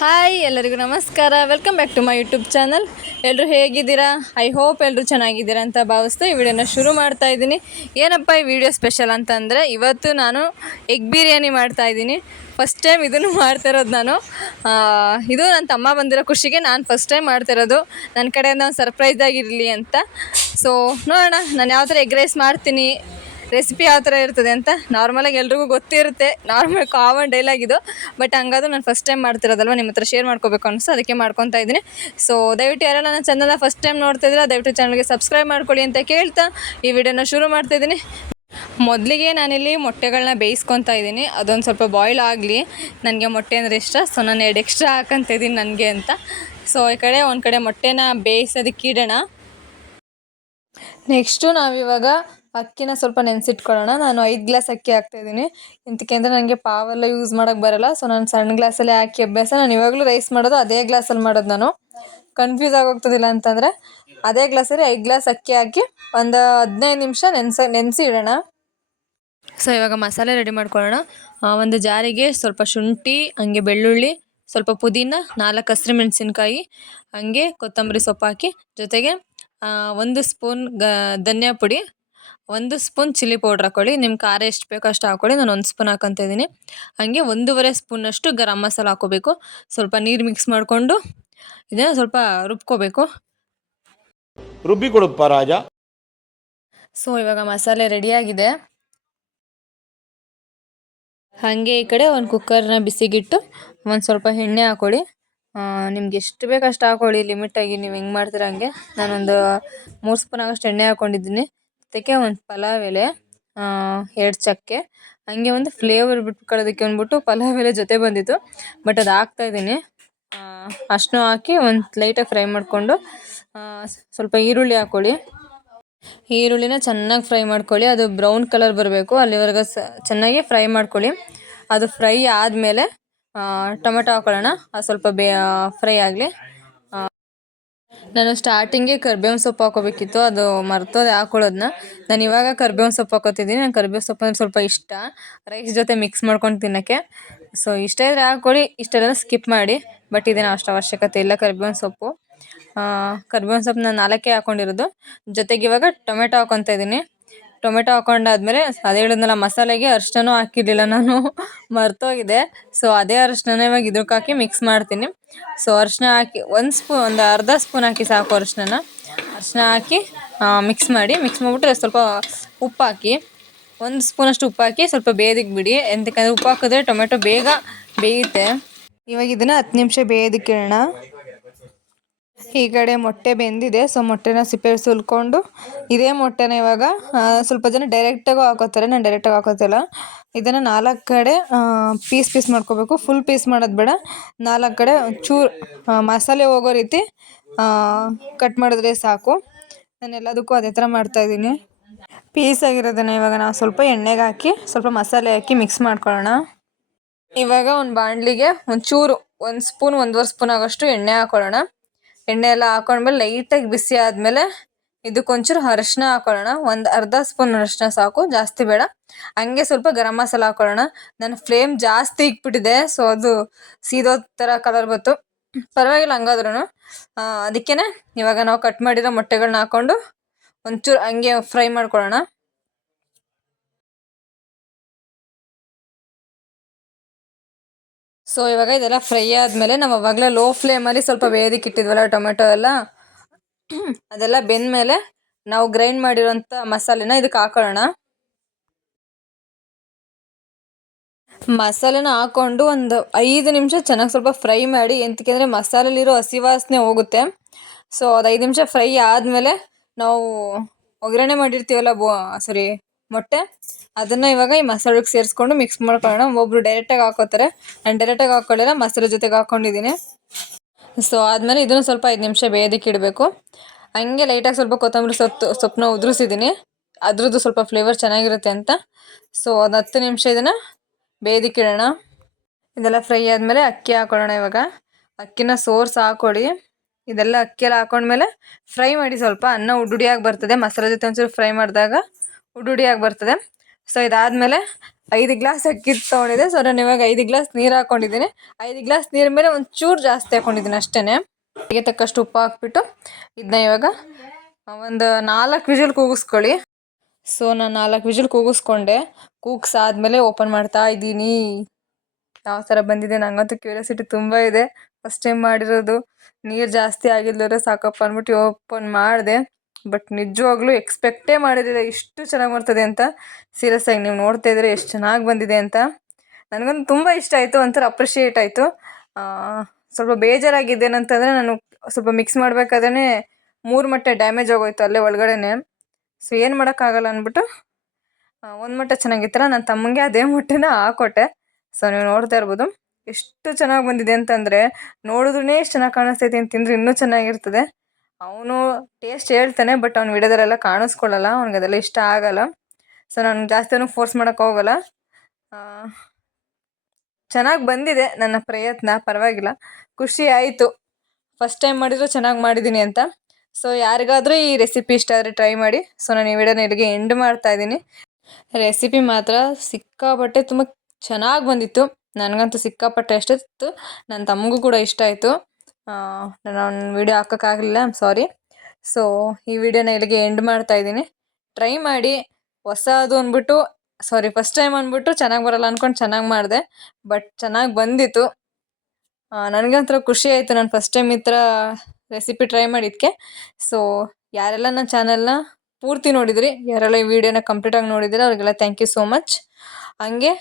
Hi ಎಲ್ಲರಿಗೂ ನಮಸ್ಕಾರ. Welcome back to my YouTube channel. ಎಲ್ಲರೂ ಹೇಗಿದ್ದೀರಾ? ಐ ಹೋಪ್ ಎಲ್ಲರೂ ಚೆನ್ನಾಗಿದ್ದೀರಾ ಅಂತ ಭಾವಿಸ್ತಾ ಈ ವಿಡಿಯೋನ ಶುರು ಮಾಡ್ತಾ ಇದ್ದೀನಿ. ಏನಪ್ಪ ಈ ವಿಡಿಯೋ ಸ್ಪೆಷಲ್ ಅಂತಂದರೆ, ಇವತ್ತು ನಾನು ಎಗ್ ಬಿರಿಯಾನಿ ಮಾಡ್ತಾಯಿದ್ದೀನಿ. ಫಸ್ಟ್ ಟೈಮ್ ಇದನ್ನು ಮಾಡ್ತಿರೋದು ನಾನು. ಇದು ನನ್ನ ತಮ್ಮ ಬಂದಿರೋ ಖುಷಿಗೆ ನಾನು ಫಸ್ಟ್ ಟೈಮ್ ಮಾಡ್ತಿರೋದು. ನನ್ನ ಕಡೆಯಿಂದ ಒಂದು ಸರ್ಪ್ರೈಸ್ ಆಗಿರಲಿ ಅಂತ. ಸೊ ನೋಡೋಣ ನಾನು ಯಾವ ಥರ ಎಗ್ ರೈಸ್ ಮಾಡ್ತೀನಿ, ರೆಸಿಪಿ ಯಾವ ಥರ ಇರ್ತದೆ ಅಂತ. ನಾರ್ಮಲಾಗಿ ಎಲ್ರಿಗೂ ಗೊತ್ತಿರುತ್ತೆ, ನಾರ್ಮಲ್ ಕಾಮನ್ ಡೈಲಾಗ್ ಇದು. ಬಟ್ ಹಂಗಾದ್ರೂ ನಾನು ಫಸ್ಟ್ ಟೈಮ್ ಮಾಡ್ತಿರೋದಲ್ವ, ನಿಮ್ಮ ಹತ್ರ ಶೇರ್ ಮಾಡ್ಕೋಬೇಕು ಅನಿಸ್ತು, ಅದಕ್ಕೆ ಮಾಡ್ಕೊತಾ ಇದ್ದೀನಿ. ಸೊ ದಯವಿಟ್ಟು ಯಾರೆಲ್ಲ ನನ್ನ ಚಾನಲ್ನ ಫಸ್ಟ್ ಟೈಮ್ ನೋಡ್ತಿದ್ದೀರಾ ದಯವಿಟ್ಟು ಚಾನಲ್ಗೆ ಸಬ್ಸ್ಕ್ರೈಬ್ ಮಾಡ್ಕೊಳ್ಳಿ ಅಂತ ಕೇಳ್ತಾ ಈ ವಿಡಿಯೋನ ಶುರು ಮಾಡ್ತಾಯಿದ್ದೀನಿ. ಮೊದಲಿಗೆ ನಾನಿಲ್ಲಿ ಮೊಟ್ಟೆಗಳನ್ನ ಬೇಯಿಸ್ಕೊತಾ ಇದ್ದೀನಿ. ಅದೊಂದು ಸ್ವಲ್ಪ ಬಾಯ್ಲ್ ಆಗಲಿ, ನನಗೆ ಮೊಟ್ಟೆ ಅಂದರೆ ಇಷ್ಟ. ಸೊ ನಾನು 2 ಎಕ್ಸ್ಟ್ರಾ ಹಾಕಂತಿದ್ದೀನಿ ನನಗೆ ಅಂತ. ಸೊ ಈ ಕಡೆ ಒಂದು ಕಡೆ ಮೊಟ್ಟೆನ ಬೇಯಿಸೋದಕ್ಕೆ ಇಡೋಣ. ನೆಕ್ಸ್ಟು ನಾವಿವಾಗ ಅಕ್ಕಿನ ಸ್ವಲ್ಪ ನೆನೆಸಿಟ್ಕೊಳ್ಳೋಣ. ನಾನು 5 ಗ್ಲಾಸ್ ಅಕ್ಕಿ ಹಾಕ್ತಾಯಿದ್ದೀನಿ. ಇಂತಕ್ಕೆ ಅಂದರೆ ನನಗೆ ಪಾವೆಲ್ಲ ಯೂಸ್ ಮಾಡೋಕ್ಕೆ ಬರೋಲ್ಲ. ಸೊ ನಾನು ಸಣ್ಣ ಗ್ಲಾಸಲ್ಲೇ ಹಾಕಿ ಅಭ್ಯಾಸ. ನಾನು ಇವಾಗಲೂ ರೈಸ್ ಮಾಡೋದು ಅದೇ ಗ್ಲಾಸಲ್ಲಿ ಮಾಡೋದು. ನಾನು ಕನ್ಫ್ಯೂಸ್ ಆಗೋಗ್ತದಿಲ್ಲ ಅಂತಂದರೆ ಅದೇ ಗ್ಲಾಸಲ್ಲಿ 5 ಗ್ಲಾಸ್ ಅಕ್ಕಿ ಹಾಕಿ ಒಂದು 15 ನಿಮಿಷ ನೆನೆಸಿ ಇಡೋಣ. ಸೊ ಇವಾಗ ಮಸಾಲೆ ರೆಡಿ ಮಾಡ್ಕೊಳ್ಳೋಣ. ಒಂದು ಜಾರಿಗೆ ಸ್ವಲ್ಪ ಶುಂಠಿ, ಹಂಗೆ ಬೆಳ್ಳುಳ್ಳಿ, ಸ್ವಲ್ಪ ಪುದೀನ, 4 ಹಸಿಮೆಣಸಿನ್ಕಾಯಿ, ಹಾಗೆ ಕೊತ್ತಂಬರಿ ಸೊಪ್ಪು ಹಾಕಿ, ಜೊತೆಗೆ 1 ಸ್ಪೂನ್ ಧನಿಯಾ ಪುಡಿ, 1 ಸ್ಪೂನ್ ಚಿಲ್ಲಿ ಪೌಡ್ರ್ ಹಾಕ್ಕೊಳ್ಳಿ. ನಿಮ್ಮ ಖಾರ ಎಷ್ಟು ಬೇಕೋ ಅಷ್ಟು ಹಾಕ್ಕೊಳ್ಳಿ. ನಾನು 1 ಸ್ಪೂನ್ ಹಾಕ್ಕೊತ ಇದ್ದೀನಿ. ಹಾಗೆ 1.5 ಸ್ಪೂನಷ್ಟು ಗರಂ ಮಸಾಲ ಹಾಕ್ಕೋಬೇಕು. ಸ್ವಲ್ಪ ನೀರು ಮಿಕ್ಸ್ ಮಾಡಿಕೊಂಡು ಇದನ್ನು ಸ್ವಲ್ಪ ರುಬ್ಕೋಬೇಕು. ರುಬ್ಬಿ ಕೊಡಪ್ಪ ರಾಜ. ಸೊ ಇವಾಗ ಮಸಾಲೆ ರೆಡಿಯಾಗಿದೆ. ಹಾಗೆ ಈ ಕಡೆ ಒಂದು ಕುಕ್ಕರ್ನ ಬಿಸಿಗಿಟ್ಟು ಒಂದು ಸ್ವಲ್ಪ ಎಣ್ಣೆ ಹಾಕ್ಕೊಳ್ಳಿ. ನಿಮ್ಗೆ ಎಷ್ಟು ಬೇಕು ಅಷ್ಟು ಹಾಕ್ಕೊಳ್ಳಿ, ಲಿಮಿಟಾಗಿ ನೀವು ಹೆಂಗೆ ಮಾಡ್ತೀರ ಹಂಗೆ. ನಾನೊಂದು 3 ಸ್ಪೂನ್ ಆಗೋಷ್ಟು ಎಣ್ಣೆ ಹಾಕ್ಕೊಂಡಿದ್ದೀನಿ. ಅದಕ್ಕೆ ಒಂದು ಪಲಾವ್ ಎಲೆ, 2 ಚಕ್ಕೆ, ಹಾಗೆ ಒಂದು ಫ್ಲೇವರ್ ಬಿಟ್ಕೊಳ್ಳೋದಕ್ಕೆ ಅಂದ್ಬಿಟ್ಟು ಪಲಾವ್ ಎಲೆ ಜೊತೆ ಬಂದಿತ್ತು, ಬಟ್ ಅದು ಹಾಕ್ತಾಯಿದ್ದೀನಿ. ಅಷ್ಟನ್ನೂ ಹಾಕಿ ಒಂದು ಲೈಟಾಗಿ ಫ್ರೈ ಮಾಡಿಕೊಂಡು ಸ್ವಲ್ಪ ಈರುಳ್ಳಿ ಹಾಕ್ಕೊಳ್ಳಿ. ಈರುಳ್ಳಿನ ಚೆನ್ನಾಗಿ ಫ್ರೈ ಮಾಡ್ಕೊಳ್ಳಿ. ಅದು ಬ್ರೌನ್ ಕಲರ್ ಬರಬೇಕು, ಅಲ್ಲಿವರೆಗೆ ಚೆನ್ನಾಗಿ ಫ್ರೈ ಮಾಡ್ಕೊಳ್ಳಿ. ಅದು ಫ್ರೈ ಆದಮೇಲೆ ಟೊಮೆಟೊ ಹಾಕ್ಕೊಳ್ಳೋಣ. ಅದು ಸ್ವಲ್ಪ ಫ್ರೈ ಆಗಲಿ. ನಾನು ಸ್ಟಾರ್ಟಿಂಗೆ ಕರ್ಬೇವಿನ ಸೊಪ್ಪು ಹಾಕೋಬೇಕಿತ್ತು, ಅದು ಮರ್ತೋದೆ ಹಾಕೊಳ್ಳೋದನ್ನ. ನಾನು ಇವಾಗ ಕರ್ಬೇವಿನ ಸೊಪ್ಪು ಹಾಕೋತಿದ್ದೀನಿ. ನಾನು ಕರ್ಬೇವಿನ ಸೊಪ್ಪು ಅಂದರೆ ಸ್ವಲ್ಪ ಇಷ್ಟ, ರೈಸ್ ಜೊತೆ ಮಿಕ್ಸ್ ಮಾಡ್ಕೊಂಡು ತಿನ್ನೋಕ್ಕೆ. ಸೊ ಇಷ್ಟ ಇದ್ದರೆ ಹಾಕ್ಕೊಳ್ಳಿ, ಇಷ್ಟೆಲ್ಲ ಸ್ಕಿಪ್ ಮಾಡಿ. ಬಟ್ ಇದೇನು ಅಷ್ಟು ಅವಶ್ಯಕತೆ ಇಲ್ಲ ಕರ್ಬೇವಿನ ಸೊಪ್ಪು. ಕರ್ಬೇವಿನ ಸೊಪ್ಪು ನಾನು 4 ಹಾಕ್ಕೊಂಡಿರೋದು. ಜೊತೆಗೆ ಇವಾಗ ಟೊಮೆಟೊ ಹಾಕ್ಕೊತಾ ಇದ್ದೀನಿ. ಟೊಮೆಟೊ ಹಾಕ್ಕೊಂಡಾದ್ಮೇಲೆ ಅದೇ ಹೇಳಿದ್ನಲ್ಲ, ಮಸಾಲೆಗೆ ಅರಿಶಿನನೂ ಹಾಕಿರಲಿಲ್ಲ ನಾನು, ಮರ್ತೋಗಿದೆ. ಸೊ ಅದೇ ಅರಿಶಿನ ಇವಾಗ ಇದಕ್ಕೆ ಹಾಕಿ ಮಿಕ್ಸ್ ಮಾಡ್ತೀನಿ. ಸೊ ಅರಿಶಿನ ಹಾಕಿ ಒಂದು ಅರ್ಧ ಸ್ಪೂನ್ ಹಾಕಿ ಸಾಕು ಅರಿಶಿನ ಹಾಕಿ ಮಿಕ್ಸ್ ಮಾಡಿಬಿಟ್ರೆ ಸ್ವಲ್ಪ ಉಪ್ಪು ಹಾಕಿ, 1 ಸ್ಪೂನಷ್ಟು ಉಪ್ಪು ಹಾಕಿ ಸ್ವಲ್ಪ ಬೇಯೋದಕ್ಕೆ ಬಿಡಿ. ಎಂತಕ್ಕಂದರೆ ಉಪ್ಪು ಹಾಕಿದ್ರೆ ಟೊಮೆಟೊ ಬೇಗ ಬೇಯುತ್ತೆ. ಇವಾಗ ಇದನ್ನು 10 ನಿಮಿಷ ಬೇಯೋದಕ್ಕೆ ಇಡೋಣ. ಈ ಕಡೆ ಮೊಟ್ಟೆ ಬೆಂದಿದೆ. ಸೊ ಮೊಟ್ಟೆನ ಸಿಪ್ಪೆ ಸುಲ್ಕೊಂಡು ಇದೇ ಮೊಟ್ಟೆನ ಇವಾಗ ಸ್ವಲ್ಪ ಜನ ಡೈರೆಕ್ಟಾಗೂ ಹಾಕೋತಾರೆ, ನಾನು ಡೈರೆಕ್ಟಾಗಿ ಹಾಕೋತಿಲ್ಲ. ಇದನ್ನು 4 ಕಡೆ ಪೀಸ್ ಮಾಡ್ಕೋಬೇಕು. ಫುಲ್ ಪೀಸ್ ಮಾಡೋದು ಬೇಡ, 4 ಕಡೆ ಚೂರು ಮಸಾಲೆ ಹೋಗೋ ರೀತಿ ಕಟ್ ಮಾಡಿದ್ರೆ ಸಾಕು. ನಾನು ಎಲ್ಲದಕ್ಕೂ ಅದೇ ಥರ ಮಾಡ್ತಾಯಿದ್ದೀನಿ. ಪೀಸ್ ಆಗಿರೋದನ್ನು ಇವಾಗ ನಾವು ಸ್ವಲ್ಪ ಎಣ್ಣೆಗೆ ಹಾಕಿ ಸ್ವಲ್ಪ ಮಸಾಲೆ ಹಾಕಿ ಮಿಕ್ಸ್ ಮಾಡ್ಕೊಳ್ಳೋಣ. ಇವಾಗ ಒಂದು ಬಾಣಲಿಗೆ ಒಂಚೂರು 1 ಸ್ಪೂನ್ 1.5 ಸ್ಪೂನ್ ಆಗೋಷ್ಟು ಎಣ್ಣೆ ಹಾಕ್ಕೊಳ್ಳೋಣ. ಎಣ್ಣೆ ಎಲ್ಲ ಹಾಕೊಂಡ್ಮೇಲೆ ಲೈಟಾಗಿ ಬಿಸಿ ಆದಮೇಲೆ ಇದಕ್ಕೊಂಚೂರು ಅರಿಶಿನ ಹಾಕ್ಕೊಳ್ಳೋಣ. ಒಂದು ಅರ್ಧ ಸ್ಪೂನ್ ಅರಿಶಿನ ಸಾಕು, ಜಾಸ್ತಿ ಬೇಡ. ಹಂಗೆ ಸ್ವಲ್ಪ ಗರಂ ಮಸಾಲ ಹಾಕ್ಕೊಳ್ಳೋಣ. ನಾನು ಫ್ಲೇಮ್ ಜಾಸ್ತಿ ಇಕ್ಬಿಟ್ಟಿದೆ, ಸೊ ಅದು ಸೀದೋ ಥರ ಕಲರ್ ಬಂತು. ಪರವಾಗಿಲ್ಲ ಹಂಗಾದ್ರೂ. ಅದಕ್ಕೇ ಇವಾಗ ನಾವು ಕಟ್ ಮಾಡಿರೋ ಮೊಟ್ಟೆಗಳನ್ನ ಹಾಕ್ಕೊಂಡು ಒಂಚೂರು ಹಂಗೆ ಫ್ರೈ ಮಾಡ್ಕೊಳ್ಳೋಣ. ಸೊ ಇವಾಗ ಇದೆಲ್ಲ ಫ್ರೈ ಆದಮೇಲೆ ನಾವು ಅವಾಗಲೇ ಲೋ ಫ್ಲೇಮಲ್ಲಿ ಸ್ವಲ್ಪ ಬೇಯೋದಕ್ಕೆ ಇಟ್ಟಿದ್ವಲ್ಲ ಟೊಮೆಟೊ ಎಲ್ಲ, ಅದೆಲ್ಲ ಬೆಂದಮೇಲೆ ನಾವು ಗ್ರೈಂಡ್ ಮಾಡಿರೋಂಥ ಮಸಾಲೆನ ಇದಕ್ಕೆ ಹಾಕೊಳ್ಳೋಣ. ಮಸಾಲೆನ ಹಾಕ್ಕೊಂಡು ಒಂದು 5 ನಿಮಿಷ ಚೆನ್ನಾಗಿ ಸ್ವಲ್ಪ ಫ್ರೈ ಮಾಡಿ. ಎಂತಕ್ಕೆ ಅಂದರೆ ಮಸಾಲೆಲಿರೋ ಹಸಿ ವಾಸನೆ ಹೋಗುತ್ತೆ. ಸೊ ಅದು 5 ನಿಮಿಷ ಫ್ರೈ ಆದಮೇಲೆ ನಾವು ಒಗ್ಗರಣೆ ಮಾಡಿರ್ತೀವಲ್ಲ ಮೊಟ್ಟೆ, ಅದನ್ನು ಇವಾಗ ಈ ಮಸಾಲೆಗೆ ಸೇರಿಸ್ಕೊಂಡು ಮಿಕ್ಸ್ ಮಾಡ್ಕೊಳ್ಳೋಣ. ಒಬ್ಬರು ಡೈರೆಕ್ಟಾಗಿ ಹಾಕೋತಾರೆ, ನಾನು ಡೈರೆಕ್ಟಾಗಿ ಹಾಕ್ಕೊಳ್ಳಿಲ್ಲ, ಮಸಾಲೆ ಜೊತೆಗೆ ಹಾಕ್ಕೊಂಡಿದ್ದೀನಿ. ಸೊ ಆದಮೇಲೆ ಇದನ್ನು ಸ್ವಲ್ಪ 5 ನಿಮಿಷ ಬೇಯೋದಕ್ಕೆ ಇಡಬೇಕು. ಹಂಗೆ ಲೈಟಾಗಿ ಸ್ವಲ್ಪ ಕೊತ್ತಂಬರಿ ಸೊಪ್ಪನ್ನ ಉದುರಿಸಿದ್ದೀನಿ, ಅದ್ರದ್ದು ಸ್ವಲ್ಪ ಫ್ಲೇವರ್ ಚೆನ್ನಾಗಿರುತ್ತೆ ಅಂತ. ಸೊ ಒಂದು 10 ನಿಮಿಷ ಇದನ್ನು ಬೇಯೋದಕ್ಕೆ ಇಡೋಣ. ಇದೆಲ್ಲ ಫ್ರೈ ಆದಮೇಲೆ ಅಕ್ಕಿ ಹಾಕ್ಕೊಳ್ಳೋಣ. ಇವಾಗ ಅಕ್ಕಿನ ಸೋರ್ಸ್ ಹಾಕ್ಕೊಳ್ಳಿ. ಇದೆಲ್ಲ ಅಕ್ಕಿಯೆಲ್ಲ ಹಾಕೊಂಡ್ಮೇಲೆ ಫ್ರೈ ಮಾಡಿ. ಸ್ವಲ್ಪ ಅನ್ನ ಉಡುಡಿಯಾಗಿ ಬರ್ತದೆ, ಮಸಾಲೆ ಜೊತೆ ಒಂಚೂರು ಫ್ರೈ ಮಾಡಿದಾಗ ಉಡುಡಿಯಾಗಿ ಬರ್ತದೆ. ಸೊ ಇದಾದಮೇಲೆ 5 ಗ್ಲಾಸ್ ಅಕ್ಕಿ ತೊಗೊಂಡಿದ್ದೆ. ಸೊ ನಾನು ಇವಾಗ 5 ಗ್ಲಾಸ್ ನೀರು ಹಾಕ್ಕೊಂಡಿದ್ದೀನಿ. 5 ಗ್ಲಾಸ್ ನೀರ ಮೇಲೆ ಒಂಚೂರು ಜಾಸ್ತಿ ಹಾಕ್ಕೊಂಡಿದ್ದೀನಿ ಅಷ್ಟೇ. ಅದಕ್ಕೆ ತಕ್ಕಷ್ಟು ಉಪ್ಪು ಹಾಕ್ಬಿಟ್ಟು ಇದನ್ನ ಇವಾಗ ಒಂದು 4 ವಿಷಲ್ ಕೂಗಿಸ್ಕೊಳ್ಳಿ. ಸೊ ನಾನು 4 ವಿಷಲ್ ಕೂಗಿಸ್ಕೊಂಡೆ. ಕೂಗ್ಸಾದ್ಮೇಲೆ ಓಪನ್ ಮಾಡ್ತಾ ಇದ್ದೀನಿ. ಯಾವ ಥರ ಬಂದಿದೆ ನನಗಂತೂ ಕ್ಯೂರಿಯಾಸಿಟಿ ತುಂಬ ಇದೆ. ಫಸ್ಟ್ ಟೈಮ್ ಮಾಡಿರೋದು. ನೀರು ಜಾಸ್ತಿ ಆಗಿಲ್ಲದ್ರೆ ಸಾಕಪ್ಪ ಅಂದ್ಬಿಟ್ಟು ಓಪನ್ ಮಾಡಿದೆ. ಬಟ್ ನಿಜವಾಗ್ಲೂ ಎಕ್ಸ್ಪೆಕ್ಟೇ ಮಾಡಿರಲಿಲ್ಲ ಇಷ್ಟು ಚೆನ್ನಾಗಿ ಬರ್ತದೆ ಅಂತ. ಸೀರಿಯಸ್ ಆಗಿ ನೀವು ನೋಡ್ತಾ ಇದ್ರೆ ಎಷ್ಟು ಚೆನ್ನಾಗಿ ಬಂದಿದೆ ಅಂತ. ನನಗಂತೂ ತುಂಬ ಇಷ್ಟ ಆಯಿತು, ಒಂಥರ ಅಪ್ರಿಷಿಯೇಟ್ ಆಯಿತು. ಸ್ವಲ್ಪ ಬೇಜಾರಾಗಿದ್ದೇನಂತಂದರೆ ನಾನು ಸ್ವಲ್ಪ ಮಿಕ್ಸ್ ಮಾಡಬೇಕಾದ್ರೆ 3 ಮೊಟ್ಟೆ ಡ್ಯಾಮೇಜ್ ಆಗೋಯ್ತು ಅಲ್ಲೇ ಒಳಗಡೆನೆ. ಸೊ ಏನು ಮಾಡೋಕ್ಕಾಗಲ್ಲ ಅಂದ್ಬಿಟ್ಟು ಒಂದು ಮೊಟ್ಟೆ ಚೆನ್ನಾಗಿತ್ತಲ್ಲ, ನನ್ನ ತಮ್ಮಂಗೆ ಅದೇ ಮೊಟ್ಟೆನ ಹಾಕ್ಕೊಟ್ಟೆ. ಸೊ ನೀವು ನೋಡ್ತಾ ಇರ್ಬೋದು ಎಷ್ಟು ಚೆನ್ನಾಗಿ ಬಂದಿದೆ ಅಂತಂದರೆ, ನೋಡಿದ್ರೇ ಎಷ್ಟು ಚೆನ್ನಾಗಿ ಕಾಣಿಸ್ತೈತೆ ಅಂತ ತಿಂದರೆ ಇನ್ನೂ ಚೆನ್ನಾಗಿರ್ತದೆ. ಅವನು ಟೇಸ್ಟ್ ಹೇಳ್ತಾನೆ, ಬಟ್ ಅವ್ನು ವಿಡಿಯೋದಲ್ಲೆಲ್ಲ ಕಾಣಿಸ್ಕೊಳ್ಳಲ್ಲ, ಅವ್ನಿಗೆ ಅದೆಲ್ಲ ಇಷ್ಟ ಆಗಲ್ಲ. ಸೊ ನಾನು ಜಾಸ್ತಿ ಅವನಿಗೆ ಫೋರ್ಸ್ ಮಾಡೋಕ್ಕೆ ಹೋಗಲ್ಲ. ಚೆನ್ನಾಗಿ ಬಂದಿದೆ ನನ್ನ ಪ್ರಯತ್ನ, ಪರವಾಗಿಲ್ಲ, ಖುಷಿ ಆಯಿತು. ಫಸ್ಟ್ ಟೈಮ್ ಮಾಡಿದ್ರು ಚೆನ್ನಾಗಿ ಮಾಡಿದ್ದೀನಿ ಅಂತ. ಸೊ ಯಾರಿಗಾದರೂ ಈ ರೆಸಿಪಿ ಇಷ್ಟ ಆದರೆ ಟ್ರೈ ಮಾಡಿ. ಸೊ ನಾನು ಈ ವಿಡಿಯೋನ ಇಲ್ಲಿಗೆ ಎಂಡ್ ಮಾಡ್ತಾ ಇದ್ದೀನಿ. ರೆಸಿಪಿ ಮಾತ್ರ ಸಿಕ್ಕಾಪಟ್ಟೆ ತುಂಬ ಚೆನ್ನಾಗಿ ಬಂದಿತ್ತು. ನನಗಂತೂ ಸಿಕ್ಕಾಪಟ್ಟೆ ಇಷ್ಟ ಇತ್ತು. ನನ್ನ ತಮ್ಮಗೂ ಕೂಡ ಇಷ್ಟ ಆಯಿತು. ನಾನು ವಿಡಿಯೋ ಹಾಕೋಕ್ಕಾಗಲಿಲ್ಲ, ಐ ಆಮ್ ಸಾರಿ. ಸೊ ಈ ವಿಡಿಯೋನ ಇಲ್ಲಿಗೆ ಎಂಡ್ ಮಾಡ್ತಾ ಇದ್ದೀನಿ. ಟ್ರೈ ಮಾಡಿ. ಹೊಸದು ಅಂದ್ಬಿಟ್ಟು ಫಸ್ಟ್ ಟೈಮ್ ಅಂದ್ಬಿಟ್ಟು ಚೆನ್ನಾಗಿ ಬರಲ್ಲ ಅಂದ್ಕೊಂಡು ಚೆನ್ನಾಗಿ ಮಾಡಿದೆ, ಬಟ್ ಚೆನ್ನಾಗಿ ಬಂದಿತ್ತು. ನನಗಂತೂ ಖುಷಿ ಆಯಿತು ನಾನು ಫಸ್ಟ್ ಟೈಮ್ ಈ ಥರ ರೆಸಿಪಿ ಟ್ರೈ ಮಾಡಿದ್ದಕ್ಕೆ. ಸೊ ಯಾರೆಲ್ಲ ನನ್ನ ಚಾನಲ್ನ ಪೂರ್ತಿ ನೋಡಿದ್ರಿ, ಯಾರೆಲ್ಲ ಈ ವಿಡಿಯೋನ ಕಂಪ್ಲೀಟಾಗಿ ನೋಡಿದ್ದೀರ ಅವರಿಗೆಲ್ಲ ಥ್ಯಾಂಕ್ ಯು ಸೋ ಮಚ್. ಹಂಗೆ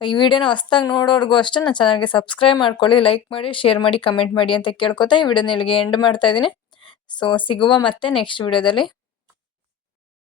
ಈ ವಿಡಿಯೋನ ಹೊಸ್ದಾಗಿ ನೋಡೋರ್ಗೂ ಅಷ್ಟೇ ನನ್ನ ಚಾನಲ್ಗೆ ಸಬ್ಸ್ಕ್ರೈಬ್ ಮಾಡ್ಕೊಳ್ಳಿ, ಲೈಕ್ ಮಾಡಿ, ಶೇರ್ ಮಾಡಿ, ಕಮೆಂಟ್ ಮಾಡಿ ಅಂತ ಕೇಳ್ಕೊತಾ ಈ ವಿಡಿಯೋನ ಇಲ್ಲಿಗೆ ಎಂಡ್ ಮಾಡ್ತಾ ಇದ್ದೀನಿ. ಸೊ ಸಿಗುವ ಮತ್ತೆ ನೆಕ್ಸ್ಟ್ ವಿಡಿಯೋದಲ್ಲಿ.